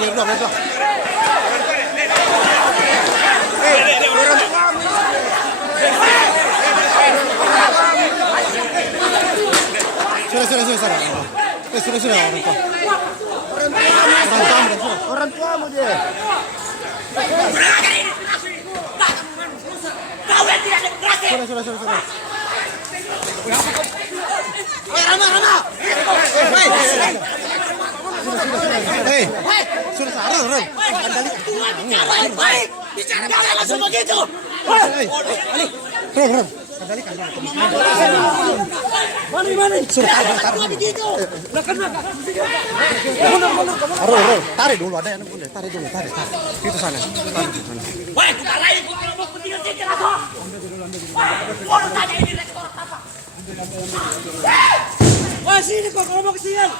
berdua. Sudah orang tuamu dia. Sudah. Rama. Hei, sudah Ron. Bicara langsung begitu. Ron. Kendalikan. Mana? Sudah begitu. Ron, tarik dulu ada yang boleh. Tarik dulu. Itu sana. Woi, kemarahin mau tinggal sini lah. Wah, sini kok kalau mau kesian.